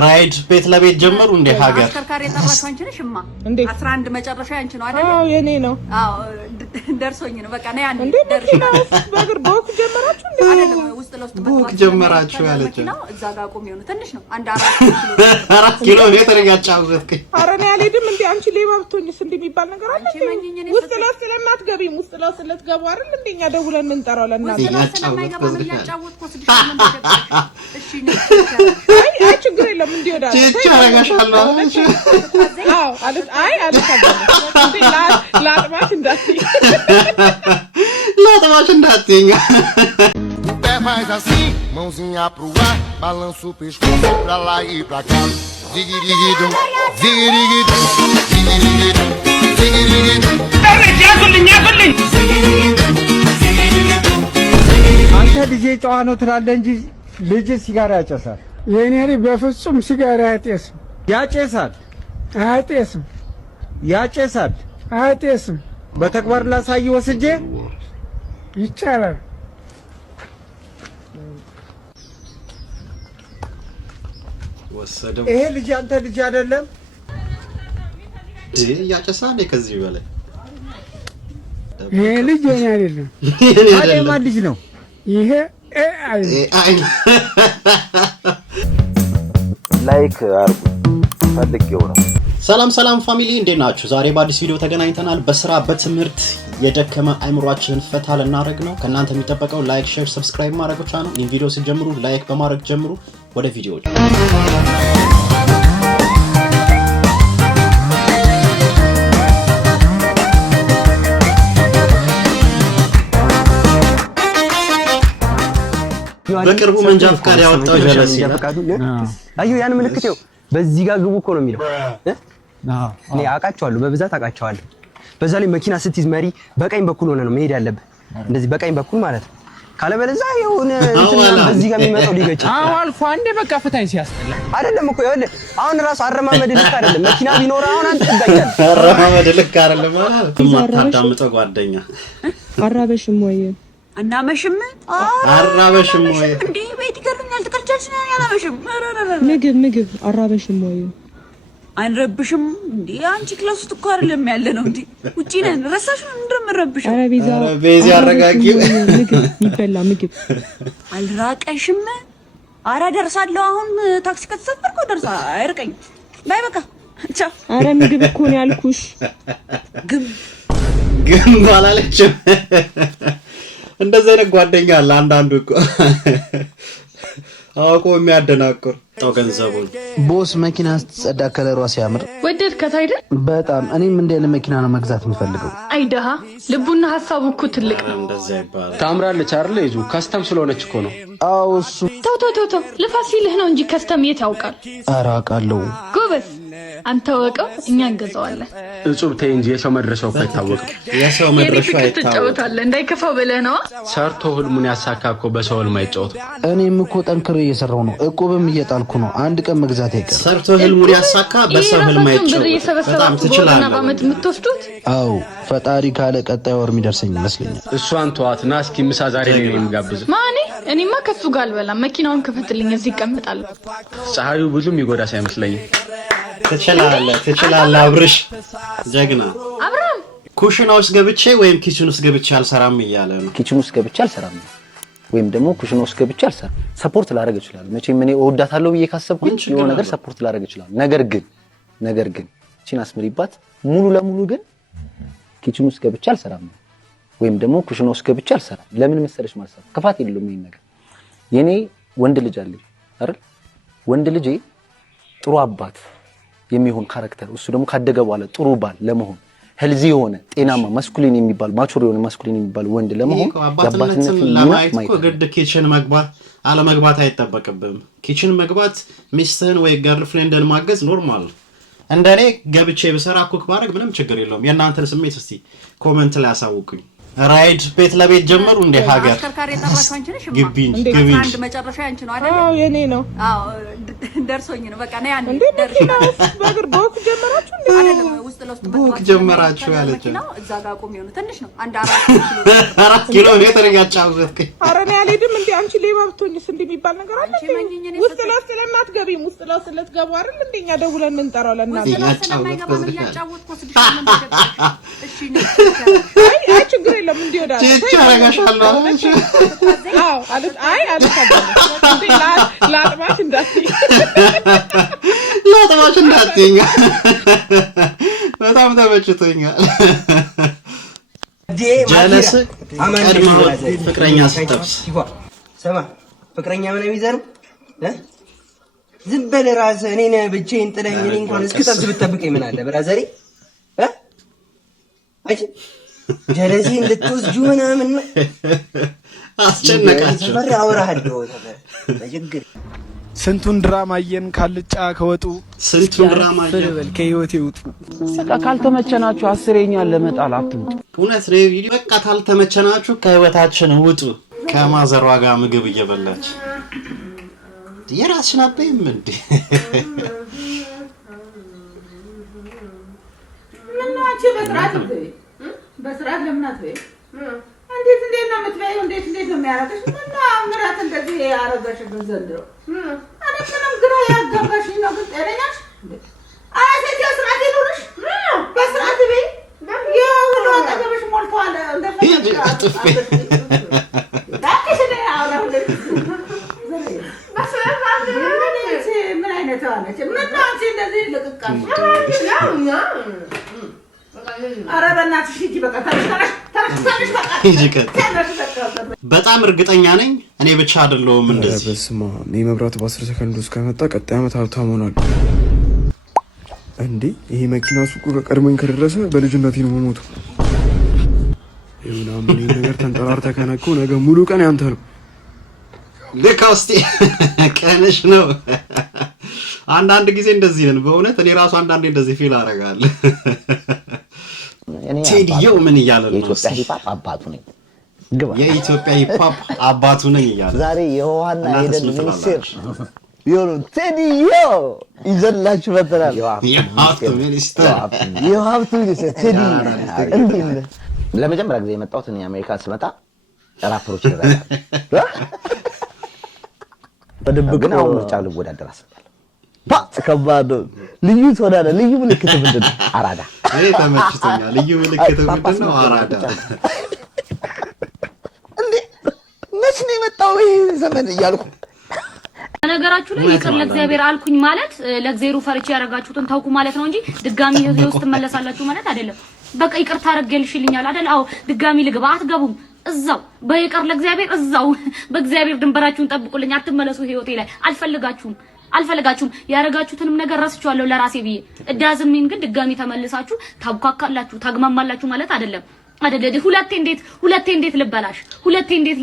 ራይድ ቤት ለቤት ጀመሩ እንደ ሀገር አሽከርካሪ የጠራሽው አንቺ ነሽማ 11 መጨረሻ አንቺ ነው አይደል? አዎ የኔ ነው። አዎ ደርሶኝ ነው በቃ ነው ያን በእግር ቦክ ጀመራችሁ እንዴ? አይደለም ውስጥ ለውስጥ ቦክ ጀመራችሁ ያለችው ነው። እዛ ጋር ቆሜው ነው ትንሽ ነው አንድ 4 ኪሎ ሜትር ያጫወትከኝ። ኧረ እኔ አልሄድም እንዴ አንቺ ሌባ ብትሆኝስ እንዴ የሚባል ነገር አለ እንዴ? ውስጥ ለውስጥ ለማትገቢም ውስጥ ለውስጥ ልትገቡ አይደል እንደኛ ደውለን እንጠራው ለእናንተ ያጫወትኩ እሺ ነው አይ ችግር የለም እንዴ ወዳ አረጋሻለሁ አዎ አይ ላጥማሽ እንዳትይኝ O pé faz assim, mãozinha pro ar, balança o pescoço pra lá e pra cá. Ziguiriguidum, ziguiriguidum, ziguiriguidum, ziguiriguidum. አንተ ልጄ ጨዋ ነው ትላለህ እንጂ ልጅ ሲጋራ ያጨሳል። የኔ ልጅ በፍጹም ሲጋራ አያጤስም። ያጨሳል። አያጤስም። ያጨሳል። አያጤስም። በተግባር ላሳይ ወስጄ ይቻላል። ወሰደው ይሄ ልጅ አንተ ልጅ አይደለም ያጨሳል። ከዚህ በላይ ይሄ ልጅ የኔ አይደለም። ታዲያ ማን ልጅ ነው ይሄ? አይ ላይክ አርጉ ፈልጌው ነው። ሰላም ፋሚሊ እንዴት ናችሁ? ዛሬ በአዲስ ቪዲዮ ተገናኝተናል። በስራ በትምህርት የደከመ አይምሮአችንን ፈታ ልናደርግ ነው። ከእናንተ የሚጠበቀው ላይክ፣ ሼር፣ ሰብስክራይብ ማድረግ ብቻ ነው። ይህን ቪዲዮ ስትጀምሩ ላይክ በማድረግ ጀምሩ። ወደ ቪዲዮ በቅርቡ መንጃ ፍቃድ ያወጣው ጀለስ አዩ ያን ምልክት ይው በዚህ ጋር ግቡ እኮ ነው የሚለው። እኔ አቃቸዋለሁ፣ በብዛት አቃቸዋለሁ። በዛ ላይ መኪና ስትይዝ መሪ በቀኝ በኩል ሆነ ነው መሄድ ያለብህ፣ እንደዚህ በቀኝ በኩል ማለት ነው። ካለበለዛ የሆነ እንትና በዚህ ጋር የሚመጣው ሊገጭ አልፎ አንዴ በቃ ፍታኝ ሲያስጠላ አይደለም እኮ ይኸውልህ፣ አሁን ራሱ አረማመድ ልክ አይደለም። መኪና ቢኖር አሁን አንተ ትጋጫለህ። አረማመድ ልክ አይደለም ማለት ማታዳምጠው ጓደኛ አራበሽም ወይ እናመሽም አራበሽም ወይ እንዴ ቤት ይገርኛል። ተከልቻች ነው ያላመሽም ምግብ አራበሽም ወይ አንረብሽም እንዴ? አንቺ ክላስ ውስጥ እኮ አይደለም ያለ ነው እንዴ? ውጪ ነን። ረሳሽ ነው እንደምረብሽ? አረ ቤዛ አረጋጊው ምግብ ይበላ ምግብ አልራቀሽም? አረ ደርሳለሁ። አሁን ታክሲ ከተሰፈርኩ ደርሳ አይርቀኝ። ባይ በቃ ቻው። አረ ምግብ እኮ ነው ያልኩሽ። ግን ባላለችም እንደዚህ አይነት ጓደኛ አለ አንዳንዱ እኮ አውቆ የሚያደናቁር ታው ገንዘቡን ቦስ መኪና ስትጸዳ ከለሯ ሲያምር ወደድከት አይደል? በጣም እኔም እንደ አይነት መኪና ነው መግዛት የምፈልገው። አይደሃ ልቡና ሐሳቡ እኮ ትልቅ ነው። እንደዛ ይባላል። ታምራለች አይደል? ይዙ ካስተም ስለሆነች እኮ ነው። አዎ እሱ ተው ልፋሲልህ ነው እንጂ ከስተም የት ያውቃል? ኧረ አውቃለሁ። ጎበዝ አንተ ወቀው እኛ እንገዛዋለን። እጹብ ተይ እንጂ የሰው መድረሻው እኮ አይታወቅም። የሰው መድረሻው አይታወቅም። ትጫወታለህ እንዳይከፋው ብለህ ነው። ሰርቶ ህልሙን ያሳካ እኮ በሰው ህልም አይጫወት። እኔም እኮ ጠንክሬ እየሰራው ነው፣ እቁብም እየጣልኩ ነው። አንድ ቀን መግዛት አይቀር። ሰርቶ ህልሙን ያሳካ በሰው ህልም አይጫወት። በጣም ትችላለህ። በአመት የምትወስዱት አዎ ፈጣሪ ካለ ቀጣይ ወር የሚደርሰኝ ይመስለኛል። እሷን ተዋት ና እስኪ ምሳ ዛሬ ነው የሚጋብዝ። ማኔ እኔማ ከሱ ጋር አልበላም። መኪናውን ክፈትልኝ እዚህ ይቀመጣል። ፀሐዩ ብዙም ይጎዳስ አይመስለኝም። ትችላለህ አብርሽ ጀግና። አብራም ኩሽና ውስጥ ገብቼ ወይም ኪችን ውስጥ ገብቼ አልሰራም እያለ ነው። ኪችን ውስጥ ገብቼ አልሰራም ወይም ደግሞ ኩሽና ውስጥ ገብቼ አልሰራም። ሰፖርት ላደርግ እችላለሁ። መቼም እኔ እወዳታለሁ ብዬ ካሰብኩኝ የሆነ ነገር ሰፖርት ላደርግ እችላለሁ። ነገር ግን ቺን አስምሪባት ሙሉ ለሙሉ ግን ኪችን ውስጥ ገብቼ አልሰራም ወይም ደግሞ ኩሽና ውስጥ ገብቼ አልሰራም። ለምን መሰለሽ ማለት ነው ክፋት የለውም ይሄን ነገር። የኔ ወንድ ልጅ አለኝ አይደል? ወንድ ልጅ ጥሩ አባት የሚሆን ካራክተር እሱ ደግሞ ካደገ በኋላ ጥሩ ባል ለመሆን ሄልዚ የሆነ ጤናማ ማስኩሊን የሚባል ማቹር የሆነ ማስኩሊን የሚባል ወንድ ለመሆን ያባትነትን ለማየት እኮ ግድ ኪችን መግባት አለመግባት አይጠበቅብም። ኪችን መግባት ሚስትህን ወይ ገርልፍሬንድን ማገዝ ኖርማል። እንደኔ ገብቼ በሰራ ኩክ ባረግ ምንም ችግር የለውም። የእናንተን ስሜት እስቲ ኮሜንት ላይ አሳውቁኝ። ራይድ ቤት ለቤት ጀመሩ እንደ ሀገር አሽከርካሪ የጠራችሁ አንቺ ነሽ? ግቢ ግቢ አንድ መጨረሻ አንቺ ነው አይደል? አዎ የኔ ነው። አዎ ደርሶኝ ነው። በቃ ነይ አንዴ ደርሶኝ በእግር ቦክ ጀመራችሁ እንዴ? አይደለም ውስጥ ለውስጥ ቦክ ጀመራችሁ ያለች ነው። እዛ ጋር ቆም ይሆነ ትንሽ ነው። አንድ 4 ኪሎ ሜትር ያጫወትከኝ። ኧረ እኔ አልሄድም እንዴ አንቺ ሌባ ብትሆኝስ እንዴ የሚባል ነገር አለ እንዴ? ውስጥ ለውስጥ ለማትገቢም ውስጥ ለውስጥ ልትገቡ አይደል እንዴ? እኛ ደውለን እንጠራው ለእናንተ ያጫወትኩ እሺ ነው። አይ ችግር የለም እንዴ ወዳ እቺ አረጋሻለሁ አለች። አዎ አለች። አይ አለች ላጥማሽ እንዳትዪ ላጥማሽ እንዳትዪኝ። በጣም ተመችቶኛል። ጀለስ ቀድሞ ፍቅረኛ ስትጠብስ ስማ ፍቅረኛ ምን የሚዘር ዝም በል እራስህ እኔን ብቻዬን ጥለኝ እኔ እንኳን እስክጠብስ ብትጠብቀኝ ምን አለ ብራዘሬ አንቺ ጀለሲ እንድትወስጁ ምናምን ነው አስጨነቃችሁ። ሰፈር አወራለሁ በችግር ስንቱን ድራማ አየን ካልጫ ከወጡ ስንቱን ድራማ አየን ከህይወቴ ውጡ። በቃ ካልተመቸናችሁ አስረኛን ለመጣል አትምጡ። እውነት ነው ቪዲዮ። በቃ ካልተመቸናችሁ ከህይወታችን ውጡ። ከማዘሯ ጋር ምግብ እየበላች የራስሽን አበይም እንዴ? ምን ነው አንቺ በስርዓት ለምን አትበይ? እንዴት ነው የምትበይው? እንዴት ነው የሚያረጋሽ? እና ምራት እንደዚህ ያረጋሽ ግን ዘንድሮ እኔ ምንም ግራ ያጋባሽኝ ነው። ግን ጤነኛሽ? አይ ሴት ስርዓት ይኑርሽ። በስርዓት በይ። የሁሉ አጠገብሽ ሞልቷል። ምን አይነት ዋነች? ምን ነው አንቺ እንደዚህ ልቅቃሽ? ኧረ በእናትሽ ሂጂ በቃ በጣም እርግጠኛ ነኝ እኔ ብቻ አይደለሁም እንደዚህ። በስመ አብ እኔ መብራቱ በ10 ሰከንድ ውስጥ ከመጣ ቀጣይ ዓመት ሀብታም ሆናለሁ እንዴ! ይሄ መኪና ሱቁ ቀድሞኝ ከደረሰ በልጅነቴ ነው የምሞተው። ይሁን ምን ነገር ተንጠራርተህ ከነከው ነገ ሙሉ ቀን ያንተ ነው። ልክ ውስጥ ቀንሽ ነው። አንዳንድ ጊዜ እንደዚህ ነን በእውነት። እኔ ራሱ አንዳንዴ እንደዚህ ፊል አደርጋለሁ። ቴዲዮ ምን እያለ ነው? የኢትዮጵያ ሂፓፕ አባቱ ነኝ። ግባ የኢትዮጵያ ሂፓፕ አባቱ ነኝ እያለ ዛሬ የውሃና የደን ሚኒስቴር ይሁን ቴዲዮ ይዘላችሁ መጥተናል። የሀብቱ ሚኒስቴር ቴዲ እንዴ! ለመጀመሪያ ጊዜ የመጣሁት እኔ አሜሪካን ስመጣ ራፐሮች ይረዳል በድብቅ ነው። ምርጫ ልወዳደር አስቤያለሁ። ከባድ ልዩ ትሆናለህ። ልዩ ምልክት ምንድን ነው? አራዳ። እኔ ተመችቶኛል። ልዩ ምልክት ምንድን ነው? አራዳ። እንዴ መች ነው የመጣው ይሄ ዘመን እያልኩ ነገራችሁ ላይ ይቅር ለእግዚአብሔር አልኩኝ ማለት ለእግዚአብሔሩ ፈርቼ ያረጋችሁትን ታውቁ ማለት ነው እንጂ ድጋሚ ህይወት ውስጥ ተመለሳላችሁ ማለት አይደለም። በቃ ይቅርታ አረጋልሽልኛል አይደል? አዎ ድጋሚ ልግባ አትገቡም። እዛው በይቅር ለእግዚአብሔር እዛው በእግዚአብሔር ድንበራችሁን ጠብቁልኝ። አትመለሱ ህይወቴ ላይ አልፈልጋችሁም። ያረጋችሁትንም ነገር ረስቻለሁ ለራሴ ብዬ እዳዝሚን ግን ድጋሚ ተመልሳችሁ ታብካካላችሁ ታግማማላችሁ ማለት አይደለም። ሁለቴ እንዴት ልበላሽ? ሁለቴ እንዴት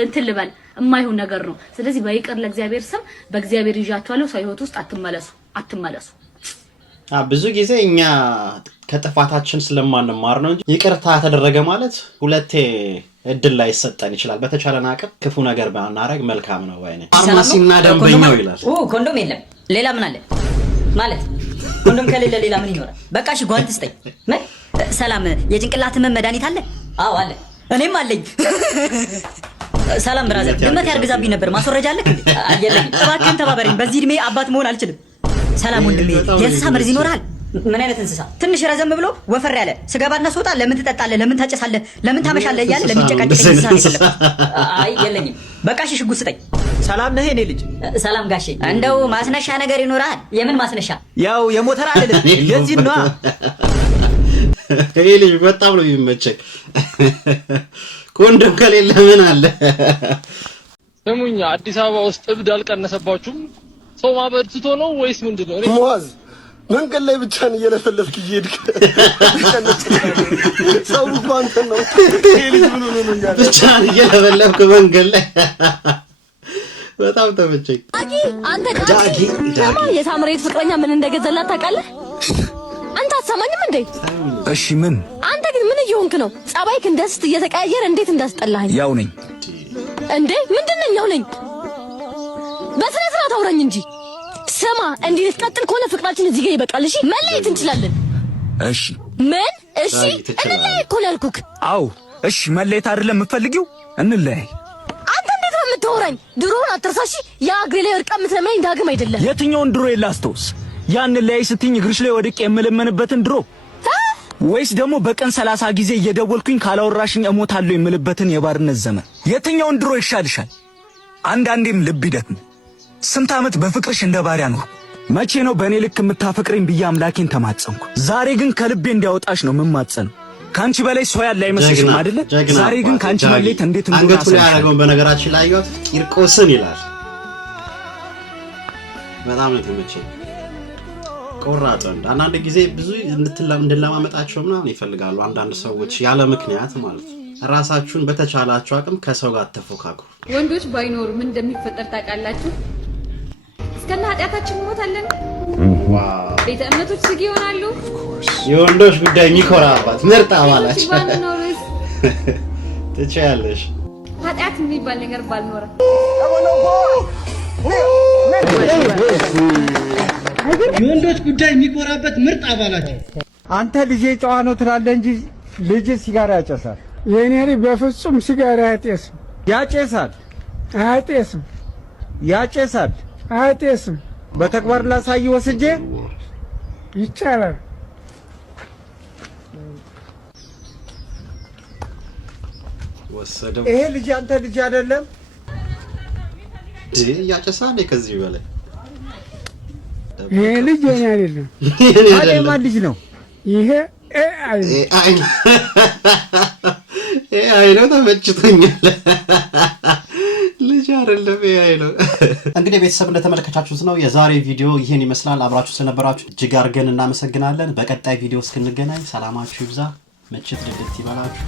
እንትን ልበል? የማይሆን ነገር ነው። ስለዚህ በይቅር ለእግዚአብሔር ስም በእግዚአብሔር ይዣችኋለሁ። ሰው ህይወት ውስጥ አትመለሱ። ብዙ ጊዜ እኛ ከጥፋታችን ስለማንማር ነው እንጂ ይቅርታ ተደረገ ማለት ሁለቴ እድል ላይ ይሰጠን ይችላል። በተቻለን አቅም ክፉ ነገር ባናረግ መልካም ነው። ወይኔ ፋርማሲና ደንበኛው ይላል። ኮንዶም የለም ሌላ ምን አለ ማለት? ኮንዶም ከሌለ ሌላ ምን ይኖራል? በቃ እሺ ጓንት ስጠኝ። ምን ሰላም፣ የጭንቅላት ህመም መድኃኒት አለ? አዎ አለ። እኔም አለኝ። ሰላም ብራዘር፣ ድመት ያርግዛብኝ ነበር። ማስወረጃ አለክ እንዴ? አየለኝ። እባክህን ተባበረኝ። በዚህ እድሜ አባት መሆን አልችልም። ሰላም ወንድሜ፣ የእንስሳ መርዝ ይኖራል? ምን አይነት እንስሳ? ትንሽ ረዘም ብሎ ወፈር ያለ ስገባና ስወጣ ለምን ትጠጣለህ፣ ለምን ታጨሳለህ፣ ለምን ታመሻለህ እያለ ለሚጨቃጨቀኝ እንስሳ አይደለም። አይ የለኝም። በቃ እሺ ሽጉጥ ስጠኝ። ሰላም ነህ የኔ ልጅ? ሰላም ጋሼ። እንደው ማስነሻ ነገር ይኖራል? የምን ማስነሻ? ያው የሞተር አይደለም የዚህ ነው። ይሄ ልጅ በጣም ነው የሚመቸኝ። ኮንዶም ከሌለ ምን አለ? ስሙኝ፣ አዲስ አበባ ውስጥ እብድ አልቀነሰባችሁም? ሰው ማበድ ትቶ ነው ወይስ ምንድነው? ሙአዝ መንገድ ላይ ብቻን እየለፈለፍክ እየሄድክ ሰው እንኳን ነው ልጅ ምን ሆነ ነው ያለው? ብቻን እየለፈለፍክ መንገድ ላይ በጣም ተመቸኝ። ዳጊ የሳምሬት ፍቅረኛ ምን እንደገዛላት ታውቃለህ? አንተ አትሰማኝም እንዴ? እሺ ምን? አንተ ግን ምን ስለሆንክ ነው። ጸባይክ እንደስት እየተቀያየረ እንዴት እንዳስጠላኸኝ። ያው ነኝ እንዴ? ምንድነው ያው ነኝ? በስነ ስርዓት አውራኝ እንጂ። ስማ እንዲህ ልትቀጥል ከሆነ ፍቅራችን እዚህ ጋር ይበቃል። እሺ መለየት እንችላለን። እሺ ምን? እሺ እንለያይ እኮ ነው ያልኩህ። አው እሺ መለየት አይደለም የምፈልጊው? እንለያይ። አንተ እንዴት ነው የምታወራኝ? ድሮውን አትርሳሽ። ያ እግሬ ላይ ወድቃ የምትለምነኝ ዳግም አይደለም። የትኛውን ድሮ የላስተውስ? ያን ለያይ ስትኝ እግርሽ ላይ ወድቄ የምለመንበትን ድሮ ወይስ ደግሞ በቀን 30 ጊዜ እየደወልኩኝ ካላወራሽኝ እሞታለሁ የምልበትን የባርነት ዘመን? የትኛውን ድሮ ይሻልሻል? አንዳንዴም ልብ ይደክም። ስንት ዓመት በፍቅርሽ እንደ ባሪያ ነው። መቼ ነው በእኔ ልክ የምታፈቅረኝ ብዬ አምላኬን ተማጸንኩ። ዛሬ ግን ከልቤ እንዲያወጣሽ ነው የምማጸነው። ካንቺ በላይ ሰው ያለ አይመስልሽም አይደለ? ዛሬ ግን ካንቺ መለየት እንዴት እንደሆነ አንገቱ ላይ ያደረገውን በነገራችን ላይ ያዩት ቂርቆስን ይላል። በጣም ነው የተመቸኝ። ቆራጥ ወንድ። አንዳንድ ጊዜ ብዙ እንድንለማመጣቸው ምናምን ይፈልጋሉ አንዳንድ ሰዎች ያለ ምክንያት ማለት ነው። ራሳችሁን በተቻላችሁ አቅም ከሰው ጋር ተፎካክሩ። ወንዶች ባይኖሩ ምን እንደሚፈጠር ታውቃላችሁ? እስከና ኃጢአታችን እንሞታለን። ዋው! ቤተ እምነቶች ዝግ ይሆናሉ። የወንዶች ጉዳይ የሚኮራባት ምርጥ አባላች ትችያለሽ። ኃጢአት የሚባል ነገር ባልኖረ የወንዶች ጉዳይ የሚኮራበት ምርጥ አባላቸው። አንተ ልጄ ጨዋ ነው ትላለህ እንጂ ልጅ ሲጋራ ያጨሳል። የኔ ልጅ በፍጹም ሲጋራ አያጤስም። ያጨሳል። አያጤስም። ያጨሳል። አያጤስም። በተግባር ላሳይ ወስጄ ይቻላል። ወሰደው። ይሄ ልጅ አንተ ልጅ አይደለም? ያጨሳል። ከዚህ በላይ ይሄ ልጅ የኔ አይደለም። ታዲያ ማን ልጅ ነው? ይሄ ኤአይ ነው። ተመችቶኛል። ልጅ አይደለም ኤአይ ነው። እንግዲህ ቤተሰብ እንደተመለከታችሁት ነው የዛሬ ቪዲዮ ይሄን ይመስላል። አብራችሁ ስለነበራችሁ እጅግ አድርገን እናመሰግናለን። በቀጣይ ቪዲዮ እስክንገናኝ ሰላማችሁ ይብዛ። ምችት ድልት ይበላችሁ።